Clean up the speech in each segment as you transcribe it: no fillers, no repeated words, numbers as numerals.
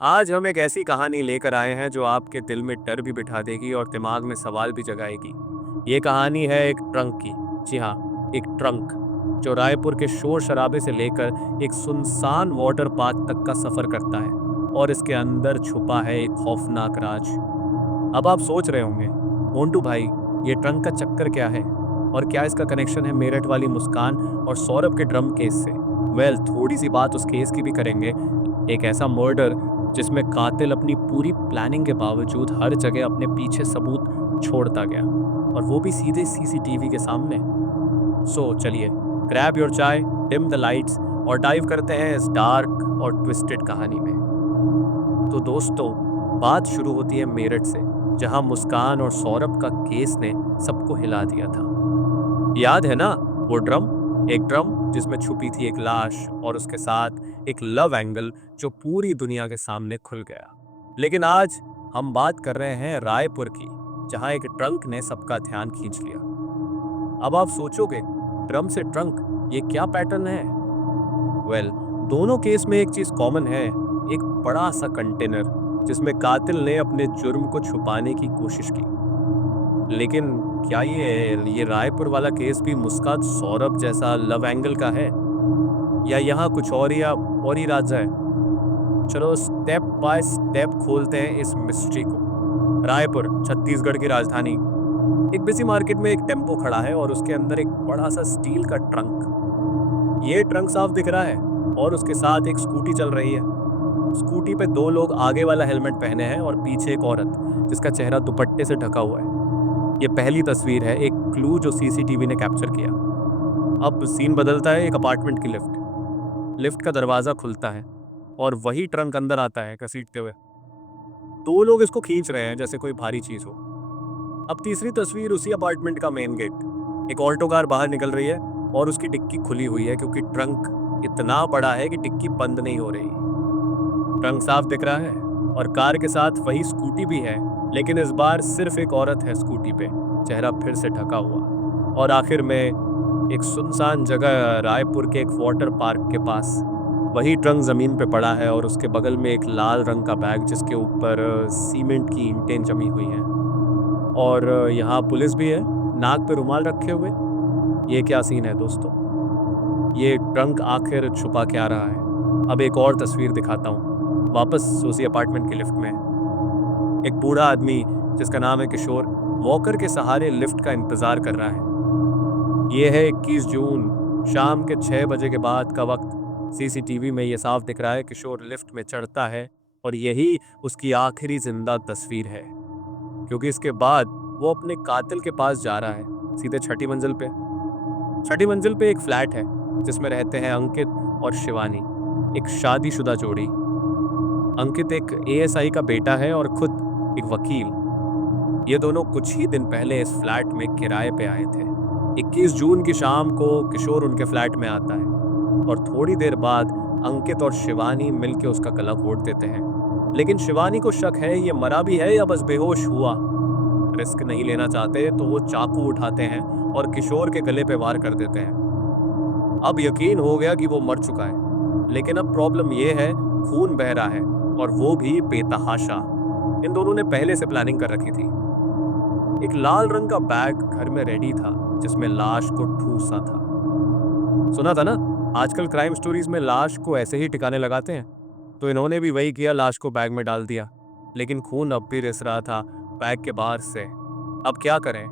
आज हम एक ऐसी कहानी लेकर आए हैं जो आपके दिल में डर भी बिठा देगी और दिमाग में सवाल भी जगाएगी। ये कहानी है एक ट्रंक की। जी हाँ, एक ट्रंक जो रायपुर के शोर शराबे से लेकर एक सुनसान वाटर पार्क तक का सफर करता है और इसके अंदर छुपा है एक खौफनाक राज। अब आप सोच रहे होंगे, मोंटू भाई, ये ट्रंक का चक्कर क्या है और क्या इसका कनेक्शन है मेरठ वाली मुस्कान और सौरभ के ड्रम केस से। थोड़ी सी बात उस केस की भी करेंगे। एक ऐसा मर्डर जिसमें कातिल अपनी पूरी प्लानिंग के बावजूद हर जगह अपने पीछे सबूत छोड़ता गया, और वो भी सीधे सीसीटीवी के सामने। सो चलिए, ग्रैब योर चाय, डिम द लाइट्स और डाइव करते हैं इस डार्क और ट्विस्टेड कहानी में। तो दोस्तों, बात शुरू होती है मेरठ से, जहां मुस्कान और सौरभ का केस ने सबको हिला दिया था। याद है ना वो ड्रम? एक ड्रम जिसमें छुपी थी एक लाश और उसके साथ एक लव एंगल जो पूरी दुनिया के सामने खुल गया। लेकिन आज हम बात कर रहे हैं रायपुर की, जहां एक ट्रंक ने सबका ध्यान खींच लिया। अब आप सोचोगे, ड्रम से ट्रंक, ये क्या पैटर्न है? वेल, दोनों केस में एक चीज कॉमन है, एक बड़ा सा कंटेनर जिसमें कातिल ने अपने जुर्म को छुपाने की कोशिश की। लेकिन क्या ये रायपुर वाला केस भी मुस्कान सौरभ जैसा लव एंगल का है, या यहाँ कुछ और ही राज है? चलो स्टेप बाय स्टेप खोलते हैं इस मिस्ट्री को। रायपुर, छत्तीसगढ़ की राजधानी। एक बिजी मार्केट में एक टेम्पो खड़ा है और उसके अंदर एक बड़ा सा स्टील का ट्रंक। ये ट्रंक साफ दिख रहा है और उसके साथ एक स्कूटी चल रही है। स्कूटी पे दो लोग आगे वाला हेलमेट पहने हैं और पीछे एक औरत जिसका चेहरा दुपट्टे से ढका हुआ है। ये पहली तस्वीर है, एक क्लू जो सीसीटीवी ने कैप्चर किया। अब सीन बदलता है, एक अपार्टमेंट की लिफ्ट। लिफ्ट का दरवाजा खुलता है और वही ट्रंक अंदर आता है घसीटते हुए। दो लोग इसको खींच रहे हैं जैसे कोई भारी चीज हो। अब तीसरी तस्वीर, उसी अपार्टमेंट का मेन गेट। एक ऑल्टो कार बाहर निकल रही है और उसकी डिक्की खुली हुई है क्योंकि ट्रंक इतना बड़ा है कि डिक्की बंद नहीं हो रही। ट्रंक साफ दिख रहा है और कार के साथ वही स्कूटी भी है, लेकिन इस बार सिर्फ एक औरत है स्कूटी पे, चेहरा फिर से ढका हुआ। और आखिर में एक सुनसान जगह, रायपुर के एक वाटर पार्क के पास, वही ट्रंक जमीन पे पड़ा है और उसके बगल में एक लाल रंग का बैग जिसके ऊपर सीमेंट की ईंटें जमी हुई हैं। और यहाँ पुलिस भी है, नाक पे रुमाल रखे हुए। ये क्या सीन है दोस्तों? ये ट्रंक आखिर छुपा क्या रहा है? अब एक और तस्वीर दिखाता हूँ। वापस उसी अपार्टमेंट की लिफ्ट में एक बूढ़ा आदमी जिसका नाम है किशोर, वॉकर के सहारे लिफ्ट का इंतजार कर रहा है। ये है 21 जून, शाम के 6 बजे के बाद का वक्त। सीसीटीवी में ये साफ दिख रहा है, किशोर लिफ्ट में चढ़ता है और यही उसकी आखिरी जिंदा तस्वीर है, क्योंकि इसके बाद वो अपने कातिल के पास जा रहा है, सीधे छठी मंजिल पे। छठी मंजिल पे एक फ्लैट है जिसमें रहते हैं अंकित और शिवानी, एक शादीशुदा जोड़ी। अंकित एक एएसआई का बेटा है और खुद एक वकील। ये दोनों कुछ ही दिन पहले इस फ्लैट में किराए पे आए थे। 21 जून की शाम को किशोर उनके फ्लैट में आता है और थोड़ी देर बाद अंकित और शिवानी मिलकर उसका गला घोट देते हैं। लेकिन शिवानी को शक है ये मरा भी है या बस बेहोश हुआ। रिस्क नहीं लेना चाहते तो वो चाकू उठाते हैं और किशोर के गले पे वार कर देते हैं। अब यकीन हो गया कि वो मर चुका है, लेकिन अब प्रॉब्लम ये है, खून बह रहा है और वो भी बेतहाशा। इन दोनों ने पहले से प्लानिंग कर रखी थी। एक लाल रंग का बैग घर में रेडी था जिसमें लाश को ठूसा था। सुना था ना, आजकल क्राइम स्टोरीज में लाश को ऐसे ही ठिकाने लगाते हैं, तो इन्होंने भी वही किया, लाश को बैग में डाल दिया। लेकिन खून अब भी रिस रहा था बैग के बाहर से। अब क्या करें?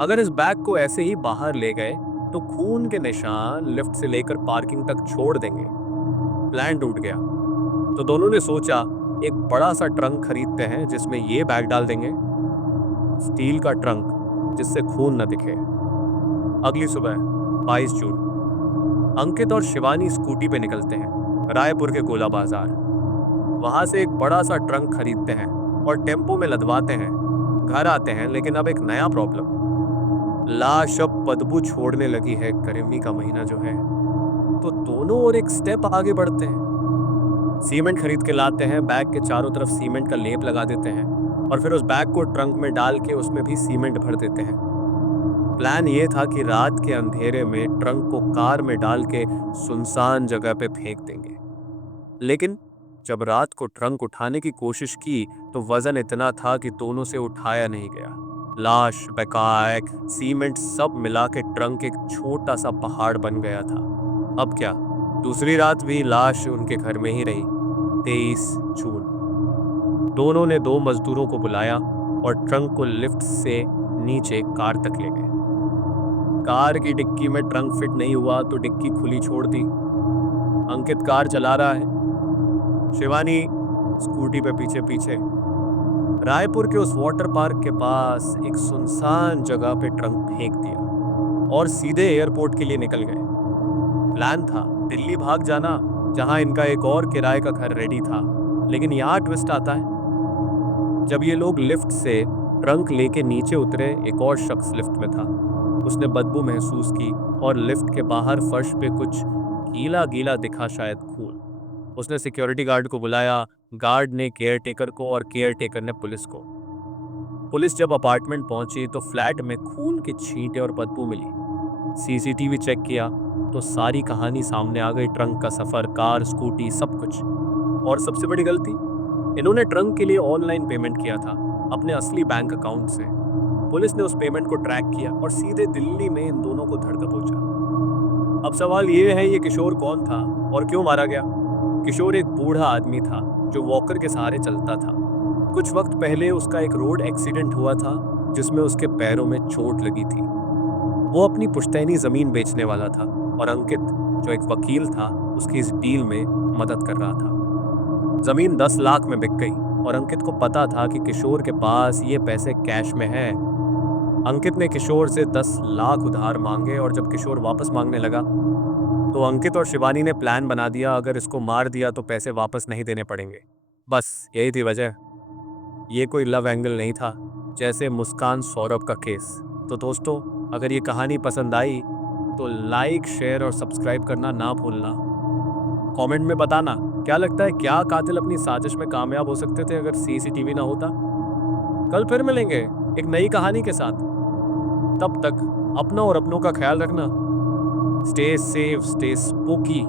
अगर इस बैग को ऐसे ही बाहर ले गए तो खून के निशान लिफ्ट से लेकर पार्किंग तक छोड़ देंगे। प्लान टूट गया। तो दोनों ने सोचा, एक बड़ा सा ट्रंक खरीदते हैं जिसमें ये बैग डाल देंगे, स्टील का ट्रंक जिससे खून न दिखे। अगली सुबह 22 जून, अंकित और शिवानी स्कूटी पे निकलते हैं रायपुर के गोला बाजार। वहां से एक बड़ा सा ट्रंक खरीदते हैं और टेम्पो में लदवाते हैं। घर आते हैं, लेकिन अब एक नया प्रॉब्लम। लाश अब बदबू छोड़ने लगी है, गर्मी का महीना जो है। तो दोनों और एक स्टेप आगे बढ़ते हैं। सीमेंट खरीद के लाते हैं, बैग के चारों तरफ सीमेंट का लेप लगा देते हैं और फिर उस बैग को ट्रंक में डाल के उसमें भी सीमेंट भर देते हैं। प्लान ये था कि रात के अंधेरे में ट्रंक को कार में डाल के सुनसान जगह पे फेंक देंगे। लेकिन जब रात को ट्रंक उठाने की कोशिश की तो वजन इतना था कि दोनों से उठाया नहीं गया। लाश, बैग, सीमेंट सब मिला के ट्रंक एक छोटा सा पहाड़ बन गया था। अब क्या? दूसरी रात भी लाश उनके घर में ही रही। 23 जून। दोनों ने 2 मजदूरों को बुलाया और ट्रंक को लिफ्ट से नीचे कार तक ले गए। कार की डिक्की में ट्रंक फिट नहीं हुआ तो डिक्की खुली छोड़ दी। अंकित कार चला रहा है, शिवानी स्कूटी पे पीछे पीछे। रायपुर के उस वाटर पार्क के पास एक सुनसान जगह पे ट्रंक फेंक दिया और सीधे एयरपोर्ट के लिए निकल गए। प्लान था दिल्ली भाग जाना, जहां इनका एक और किराए का घर रेडी था। लेकिन यहाँ ट्विस्ट आता है। जब ये लोग लिफ्ट से ट्रंक लेके नीचे उतरे, एक और शख्स लिफ्ट में था। उसने बदबू महसूस की और लिफ्ट के बाहर फर्श पे कुछ गीला गीला दिखा, शायद खून। उसने सिक्योरिटी गार्ड को बुलाया। गार्ड ने केयरटेकर को और केयरटेकर ने पुलिस को। पुलिस जब अपार्टमेंट पहुंची तो फ्लैट में खून के छींटे और बदबू मिली। सीसीटीवी चेक किया तो सारी कहानी सामने आ गई। ट्रंक का सफर, कार, स्कूटी, सब कुछ। और सबसे बड़ी गलती, इन्होंने ट्रंक के लिए ऑनलाइन पेमेंट किया था अपने असली बैंक अकाउंट से। पुलिस ने उस पेमेंट को ट्रैक किया और सीधे दिल्ली में इन दोनों को धर दबोचा। अब सवाल ये है, ये किशोर कौन था और क्यों मारा गया? किशोर एक बूढ़ा आदमी था जो वॉकर के सहारे चलता था। कुछ वक्त पहले उसका एक रोड एक्सीडेंट हुआ था जिसमें उसके पैरों में चोट लगी थी। वो अपनी पुश्तैनी जमीन बेचने वाला था और अंकित, जो एक वकील था, उसकी इस डील में मदद कर रहा था। जमीन 10 लाख में बिक गई और अंकित को पता था कि किशोर के पास ये पैसे कैश में हैं। अंकित ने किशोर से 10 लाख उधार मांगे और जब किशोर वापस मांगने लगा तो अंकित और शिवानी ने प्लान बना दिया, अगर इसको मार दिया तो पैसे वापस नहीं देने पड़ेंगे। बस यही थी वजह। ये कोई लव एंगल नहीं था, जैसे मुस्कान सौरभ का केस। तो दोस्तों, अगर ये कहानी पसंद आई तो लाइक, शेयर और सब्सक्राइब करना ना भूलना। कमेंट में बताना क्या लगता है, क्या कातिल अपनी साजिश में कामयाब हो सकते थे अगर सीसीटीवी ना होता? कल फिर मिलेंगे एक नई कहानी के साथ। तब तक अपना और अपनों का ख्याल रखना। Stay safe, stay spooky.